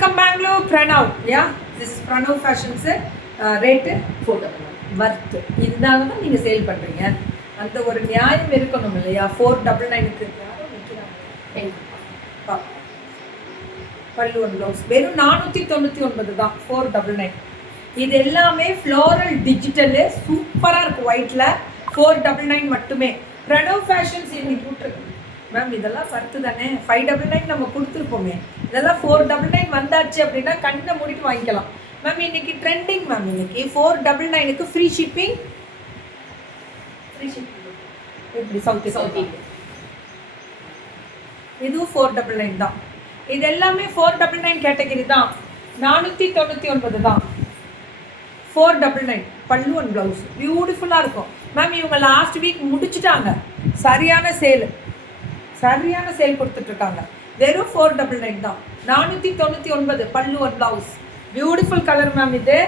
வணக்கம் Bangalore, Pranav. Yeah, this is Pranav fashions. Rate worth இதனால தான் நீங்கள் சேல் பண்ணுறீங்க. அந்த ஒரு நியாயம் இருக்கணும் இல்லையா? 499க்கு பல்லு ஒன் ப்ளவுஸ் வெறும் 499 தான். 499. இது எல்லாமே ஃப்ளோரல் டிஜிட்டலு சூப்பராக இருக்கும். ஒயிட்டில் 499 மட்டுமே. பிரணவ் ஃபேஷன்ஸ் இன்னைக்கு விட்டுருக்கு மேம். இதெல்லாம் வர்த்து தானே. 599 நம்ம கொடுத்துருப்போமே. இதெல்லாம் 499 வந்தாச்சு அப்படின்னா கண்ணை மூடிட்டு வாங்கிக்கலாம் மேம். இன்னைக்கு ட்ரெண்டிங் மேம். இன்னைக்கு 499க்கு ஃப்ரீ ஷிப்பிங். எப்படி சவுத் இதுவும் 499 தான். இது எல்லாமே 499 கேட்டகரி தான். 499 தான். 499 பல்லு ஒன் ப்ளவுஸ் பியூட்டிஃபுல்லாக இருக்கும் மேம். இவங்க லாஸ்ட் வீக் முடிச்சுட்டாங்க. சரியான சேல் கொடுத்துட்ருக்காங்க. வெறும் 499 தான். 499 பல்லு one blouse. Beautiful colour ma'am. இது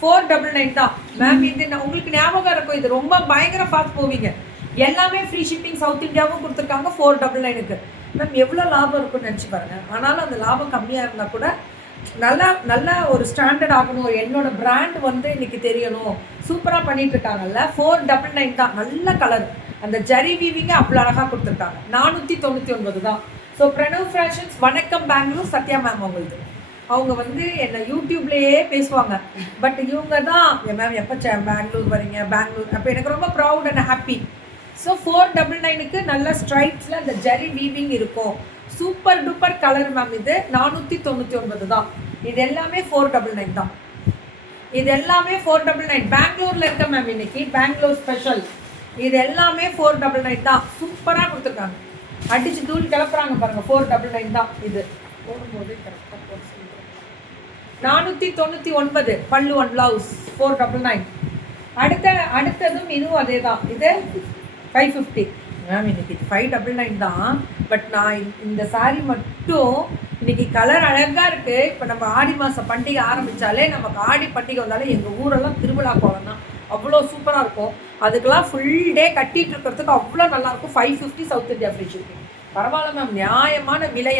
499 தான் மேம். இது உங்களுக்கு ஞாபகம் இருக்கும். இது ரொம்ப பயங்கர ஃபாஸ்ட் போவீங்க. எல்லாமே ஃப்ரீ ஷிப்பிங். சவுத் இந்தியாவும் கொடுத்துருக்காங்க 499க்கு மேம். எவ்வளோ லாபம் இருக்குன்னு நினச்சி பாருங்கள். ஆனாலும் அந்த லாபம் கம்மியாக இருந்தால் கூட நல்லா ஒரு ஸ்டாண்டர்ட் ஆகணும். என்னோட பிராண்ட் வந்து இன்னைக்கு தெரியணும். சூப்பராக பண்ணிட்டு இருக்காங்கல்ல. 499 தான். நல்ல கலர். அந்த ஜரி வீவிங்க அவ்வளோ அழகாக கொடுத்துருக்காங்க. 499 தான். So Pranav fashions. வணக்கம் பெங்களூர், சத்யா மேம். அவங்க வந்து என்னை யூடியூப்லேயே பேசுவாங்க. பட் இவங்க தான் மேம் எப்போ பெங்களூர் வரீங்க பெங்களூர். அப்போ எனக்கு ரொம்ப ப்ரௌட் அண்ட் ஹாப்பி. ஸோ 499க்கு நல்ல ஸ்ட்ரைப்ஸில் அந்த ஜரி வீவிங் இருக்கும். Super duper colour ma'am. இது 499 தான். இது எல்லாமே 499 தான். இது எல்லாமே 499. பெங்களூரில் இருக்க மேம். இன்னைக்கு பெங்களூர் ஸ்பெஷல். இது எல்லாமே 499 தான். சூப்பராக கொடுத்துருக்காங்க. அடிச்சு தூள் கிளப்புறாங்க பாருங்கள். 499 தான். இது போடும்போது கரெக்டாக 499 பல்லு ஒன் ப்ளவுஸ் 499. அடுத்ததும் இதுவும் அதே தான். இது 550 மேம். இன்னைக்கு 599 தான். பட் நான் இந்த சாரீ மட்டும் இன்னைக்கு கலர் அழகாக இருக்குது. இப்போ நம்ம ஆடி மாதம் பண்டிகை ஆரம்பித்தாலே, நமக்கு ஆடி பண்டிகை வந்தாலே எங்கள் ஊரெல்லாம் திருவிழா கோலம் தான். அவ்வளோ சூப்பராக இருக்கும். அதுக்கெல்லாம் ஃபுல் டே கட்டிகிட்டு இருக்கிறதுக்கு அவ்வளோ நல்லாயிருக்கும். 550 சவுத் இந்தியா ஃப்ரீ ஷிப்பிங். பரவாயில்ல மேம். நியாயமான விலை.